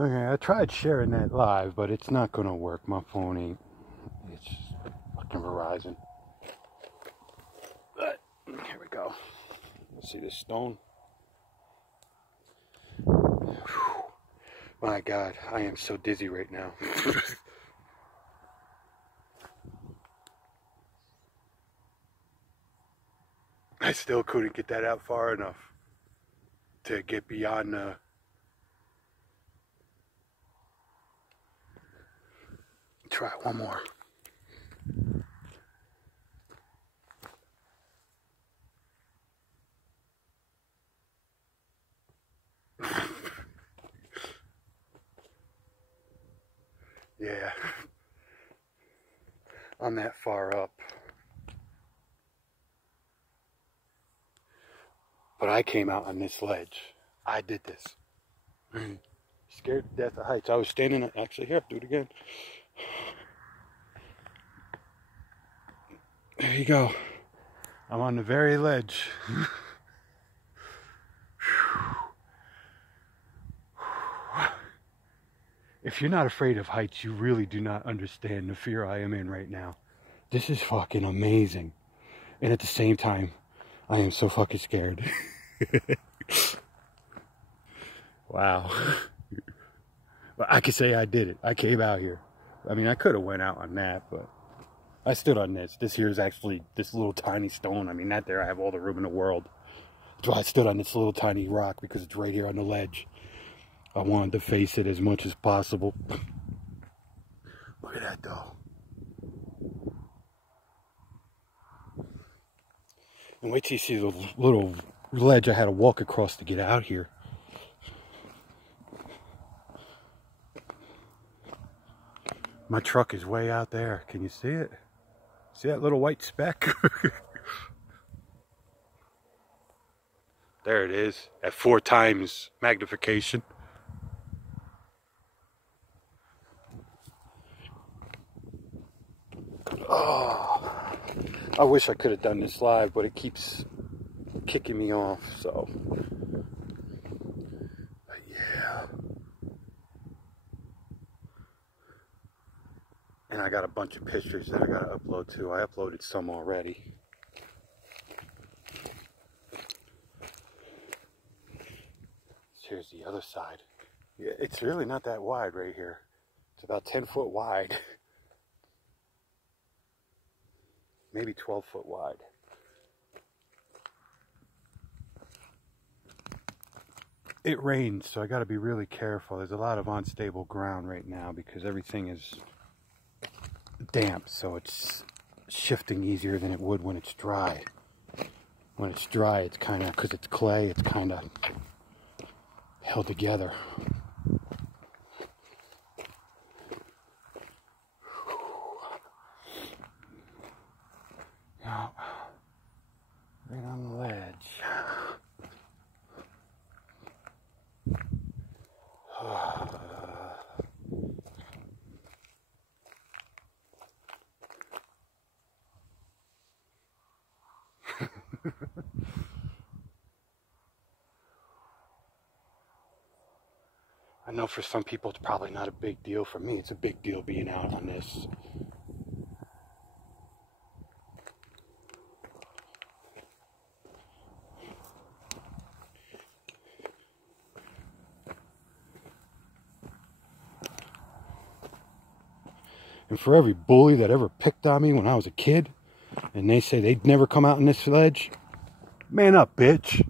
Okay, I tried sharing that live, but it's not gonna work. My phone ain't. It's fucking Verizon. But here we go. Let's see this stone. Whew. My God, I am so dizzy right now. I still couldn't get that out far enough to get beyond the. Try it one more. Yeah, I'm that far up. But I came out on this ledge. I did this. Scared to death of heights. I was standing, actually here, do it again. There you go. I'm on the very ledge. If you're not afraid of heights, you really do not understand the fear I am in right now. This is fucking amazing. And at the same time, I am so fucking scared. Wow. But I could say I did it. I came out here. I mean, I could have went out on that, but I stood on this. This here is actually this little tiny stone. I mean, not there. I have all the room in the world. That's why I stood on this little tiny rock, because it's right here on the ledge. I wanted to face it as much as possible. Look at that, though. And wait till you see the little ledge I had to walk across to get out here. My truck is way out there. Can you see it? See that little white speck? There it is, at 4 times magnification. Oh, I wish I could have done this live, but it keeps kicking me off, so. But yeah. And I got a bunch of pictures that I got to upload too. I uploaded some already. Here's the other side. Yeah, it's really not that wide right here. It's about 10 foot wide. Maybe 12 foot wide. It rains, so I got to be really careful. There's a lot of unstable ground right now because everything is damp, so it's shifting easier than it would when it's dry. When it's dry, it's kind of, because it's clay, it's kind of held together. Now, right on the ledge. I know for some people it's probably not a big deal. For me, it's a big deal being out on this. And for every bully that ever picked on me when I was a kid, and they say they'd never come out on this ledge, man up, bitch.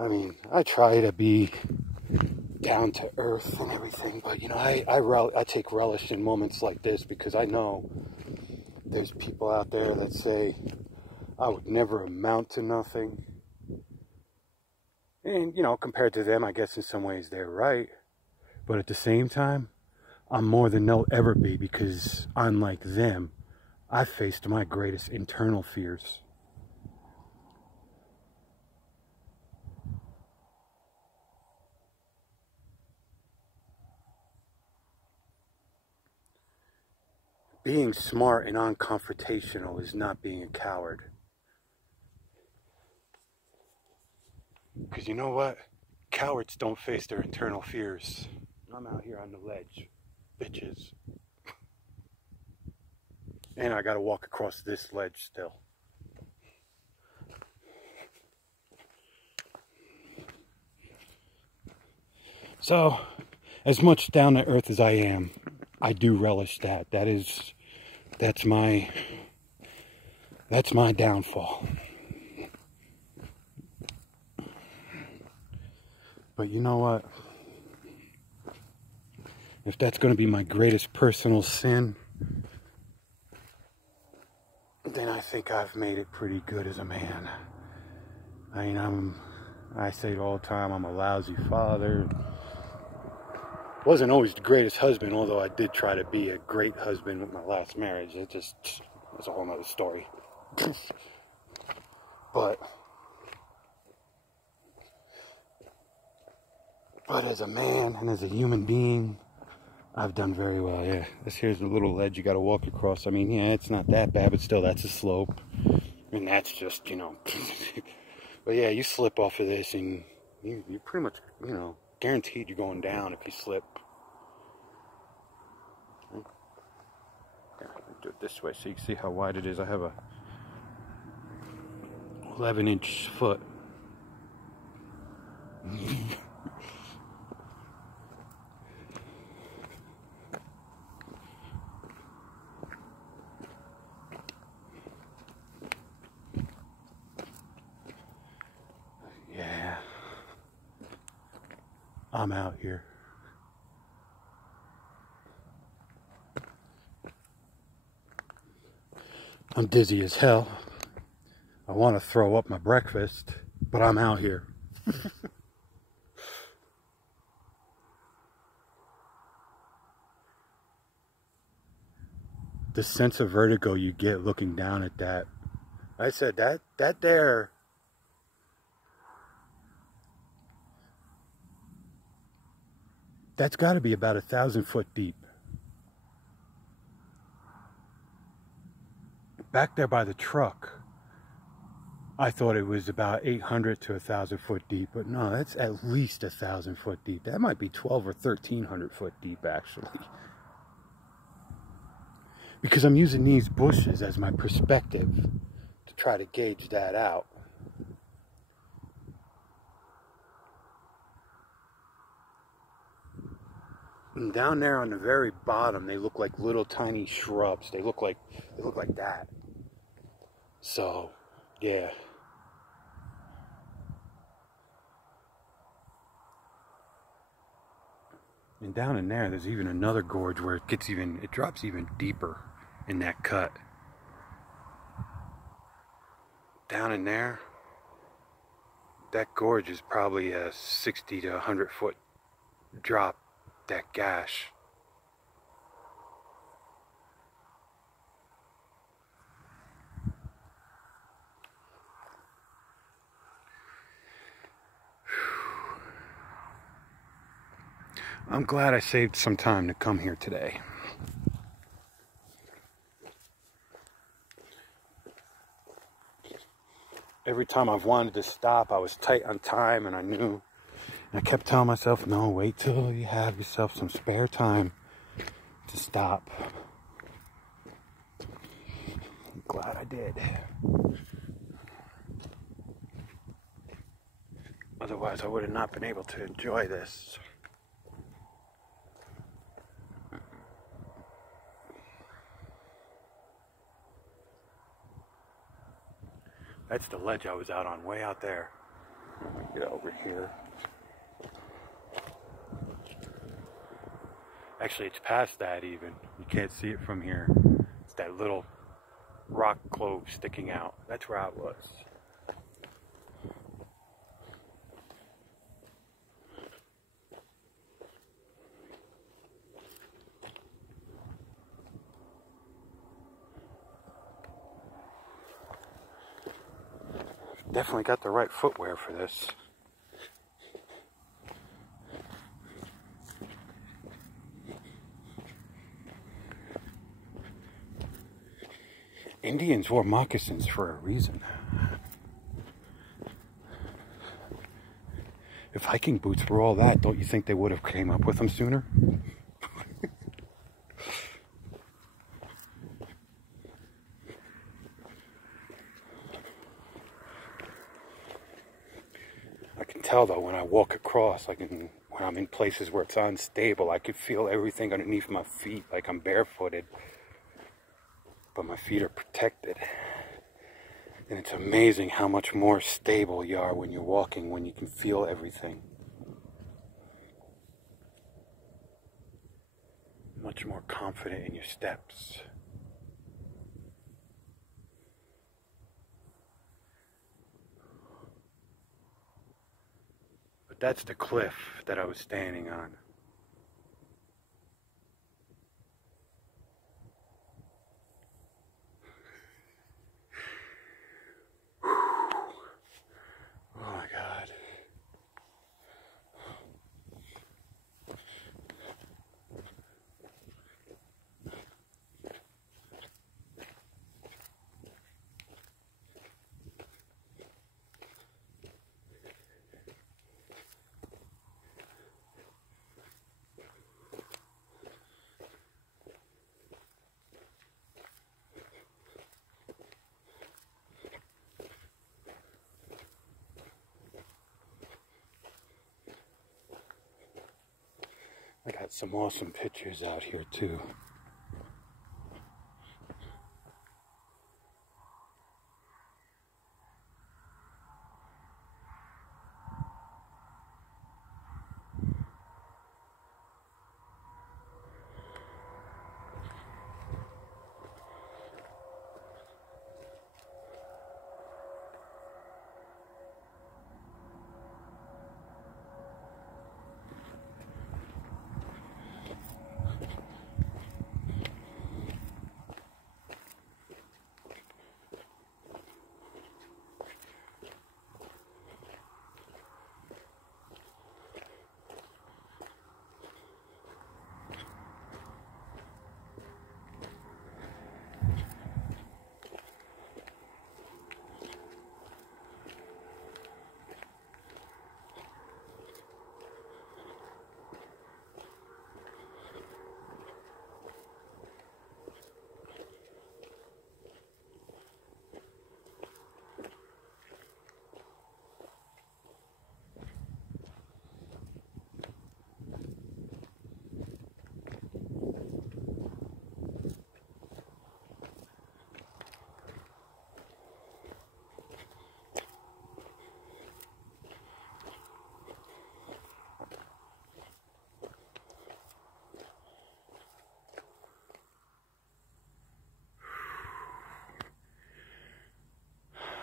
I mean, I try to be down to earth and everything, but you know, I take relish in moments like this because I know there's people out there that say I would never amount to nothing. And, you know, compared to them, I guess in some ways they're right. But at the same time, I'm more than they'll ever be because, unlike them, I faced my greatest internal fears. Being smart and unconfrontational is not being a coward. Because you know what? Cowards don't face their internal fears. I'm out here on the ledge, bitches. And I gotta walk across this ledge still. So, as much down to earth as I am, I do relish that. That's my downfall. But you know what? If that's going to be my greatest personal sin, then I think I've made it pretty good as a man. I mean, I say it all the time, I'm a lousy father. Wasn't always the greatest husband, although I did try to be a great husband with my last marriage. That's a whole nother story. But as a man and as a human being, I've done very well. Yeah, here's a little ledge you got to walk across. I mean, yeah, it's not that bad, but still, that's a slope. And that's just, you know. But yeah, you slip off of this and you're pretty much, you know, guaranteed you're going down if you slip. Yeah, I'll do it this way so you can see how wide it is. I have a 11-inch foot. Yeah, I'm out here. I'm dizzy as hell. I want to throw up my breakfast, but I'm out here. The sense of vertigo you get looking down at that. I said that there. That's got to be about 1,000 foot deep. Back there by the truck, I thought it was about 800 to 1,000 foot deep, but no, that's at least 1,000 foot deep. That might be 12 or 1,300 foot deep, actually. Because I'm using these bushes as my perspective to try to gauge that out. And down there on the very bottom, they look like little tiny shrubs. They look like that. So, yeah. And down in there's even another gorge where it drops even deeper in that cut. Down in there, that gorge is probably a 60 to 100 foot drop, that gash. I'm glad I saved some time to come here today. Every time I've wanted to stop, I was tight on time and I knew. And I kept telling myself, no, wait till you have yourself some spare time to stop. I'm glad I did. Otherwise, I would have not been able to enjoy this. That's the ledge I was out on, way out there. get over here. Actually, it's past that even. You can't see it from here. It's that little rock clove sticking out. That's where I was. Definitely got the right footwear for this. Indians wore moccasins for a reason. If hiking boots were all that, don't you think they would have came up with them sooner? I can tell though when I walk across, like when I'm in places where it's unstable, I can feel everything underneath my feet, like I'm barefooted. But my feet are protected. And it's amazing how much more stable you are when you're walking, when you can feel everything. Much more confident in your steps. But that's the cliff that I was standing on. Oh my God. I got some awesome pictures out here too.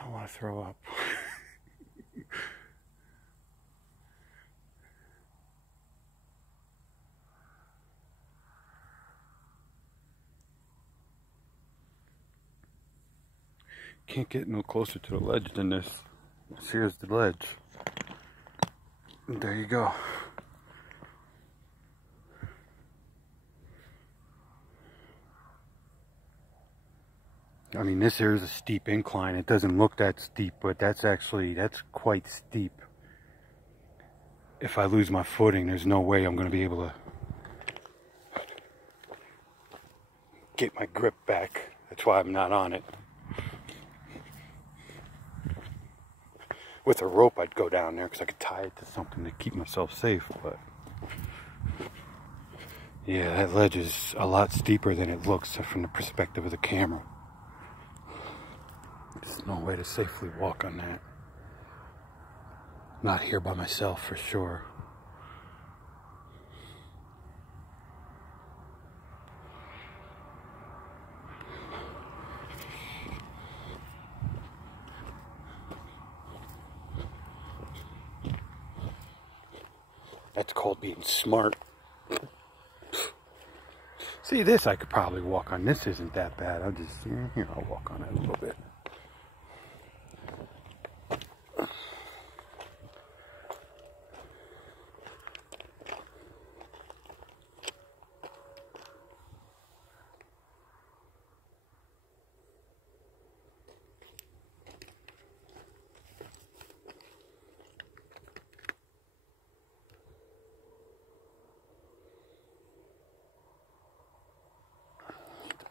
I want to throw up. Can't get no closer to the ledge than this. Here's the ledge. And there you go. I mean, this here is a steep incline. It doesn't look that steep, but that's quite steep. If I lose my footing, there's no way I'm going to be able to get my grip back. That's why I'm not on it. With a rope, I'd go down there because I could tie it to something to keep myself safe, but yeah, that ledge is a lot steeper than it looks from the perspective of the camera. There's no way to safely walk on that. not here by myself for sure. That's called being smart. See, this I could probably walk on. This isn't that bad. I'll just, here, I'll walk on it a little bit.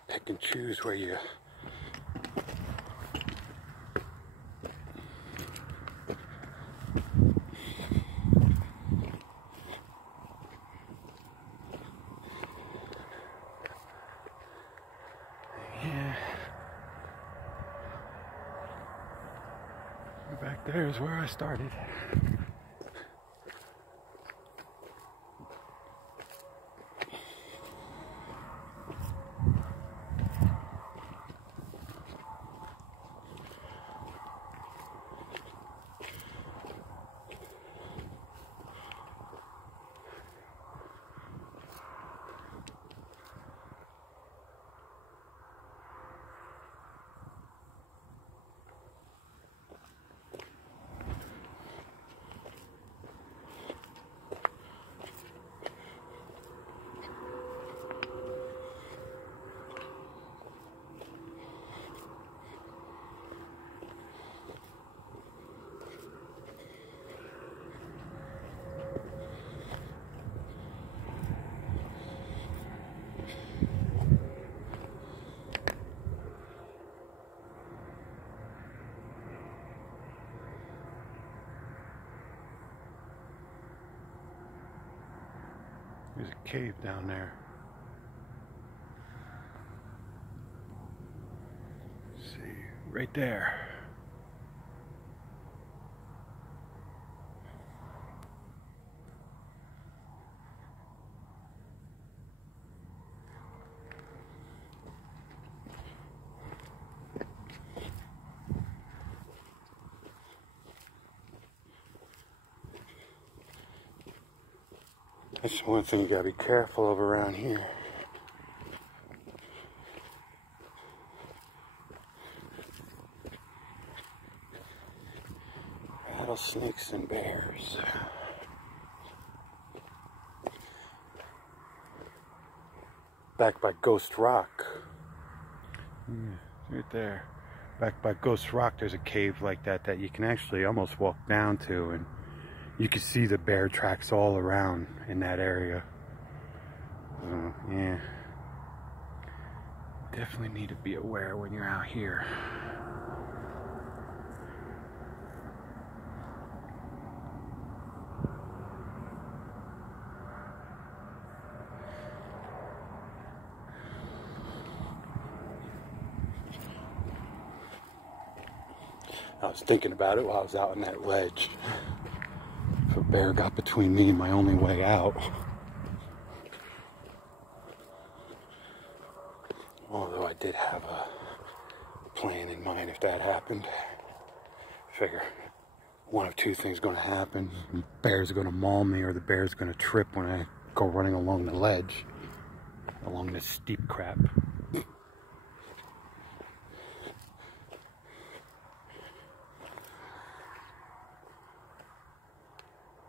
Pick and choose where you back there is where I started. There's a cave down there. Let's see, right there. That's one thing you gotta be careful of around here. Rattlesnakes and bears. Back by Ghost Rock. Right there. Back by Ghost Rock, there's a cave like that that you can actually almost walk down to, and you can see the bear tracks all around in that area. Yeah. Definitely need to be aware when you're out here. I was thinking about it while I was out on that ledge. If a bear got between me and my only way out. Although I did have a plan in mind if that happened. Figure one of two things going to happen. The bear's going to maul me, or the bear's going to trip when I go running along the ledge. Along this steep crap.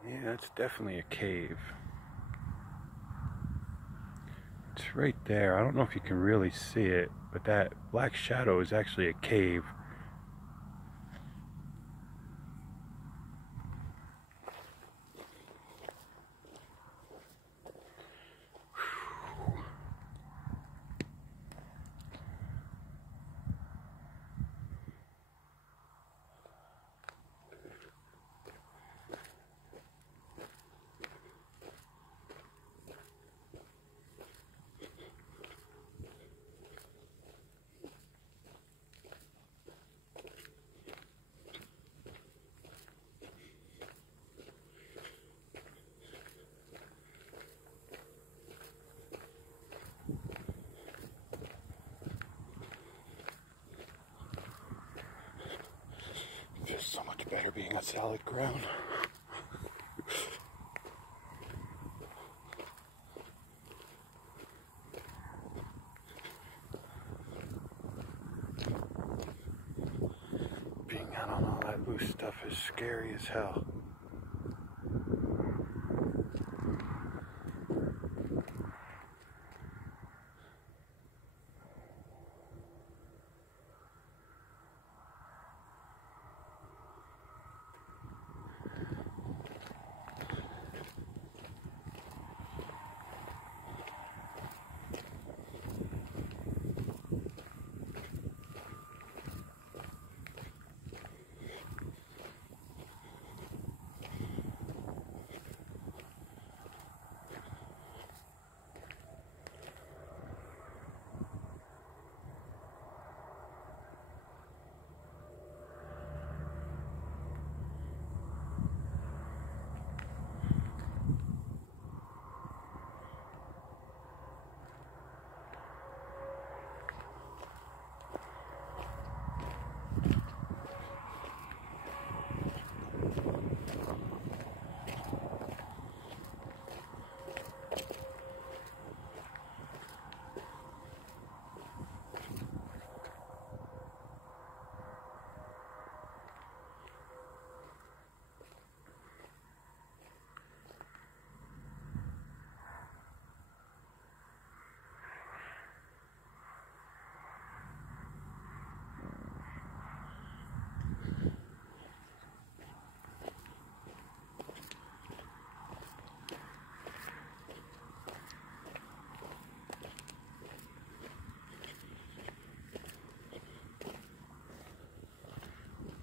Yeah, that's definitely a cave. It's right there. I don't know if you can really see it, but that black shadow is actually a cave. better being on solid ground. Being out on all that loose stuff is scary as hell.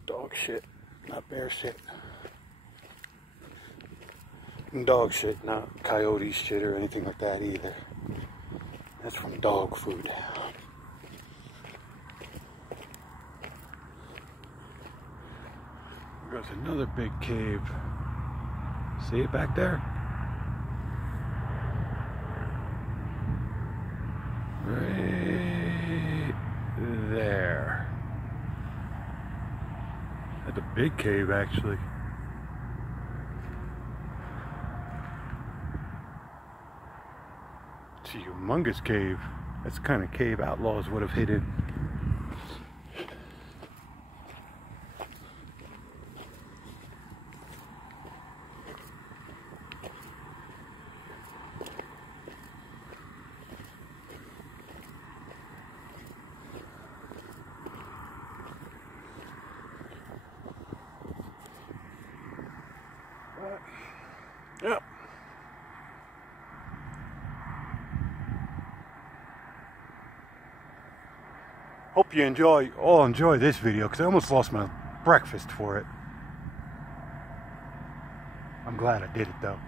Dog shit, not bear shit. And dog shit, not coyote shit or anything like that either. That's from dog food. There's another big cave. See it back there? Right there. That's a big cave, actually. It's a humongous cave. That's the kind of cave outlaws would have hidden. Yep. Hope you all enjoy this video, because I almost lost my breakfast for it. I'm glad I did it though.